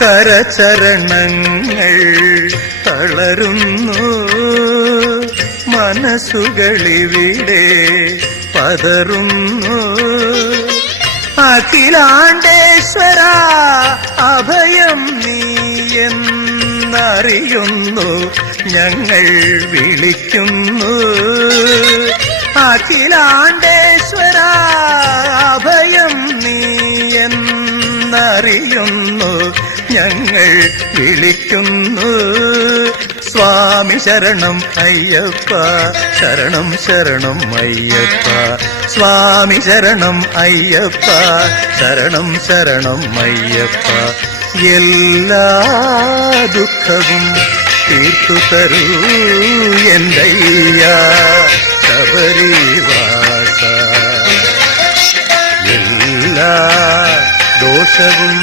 കരചരണങ്ങൾ തളരുന്നു, മനസ്സുകളിവിടെ പതറുന്നു. അഖിലാണ്ടേശ്വര അഭയം നീയെന്നറിയുന്നു, ഞങ്ങൾ വിളിക്കുന്നു. അഖിലാണ്ടേശ്വര അഭയം നീയെന്നറിയുന്നു, ഞങ്ങൾ വിളിക്കുന്നു. സ്വാമി ശരണം അയ്യപ്പ, ശരണം ശരണം അയ്യപ്പ. സ്വാമി ശരണം അയ്യപ്പ, ശരണം ശരണം അയ്യപ്പ. എല്ലാ ദുഃഖവും തീർത്തു തരൂ എന്തയ്യ ശബരിവാസ. എല്ലാ ദോഷവും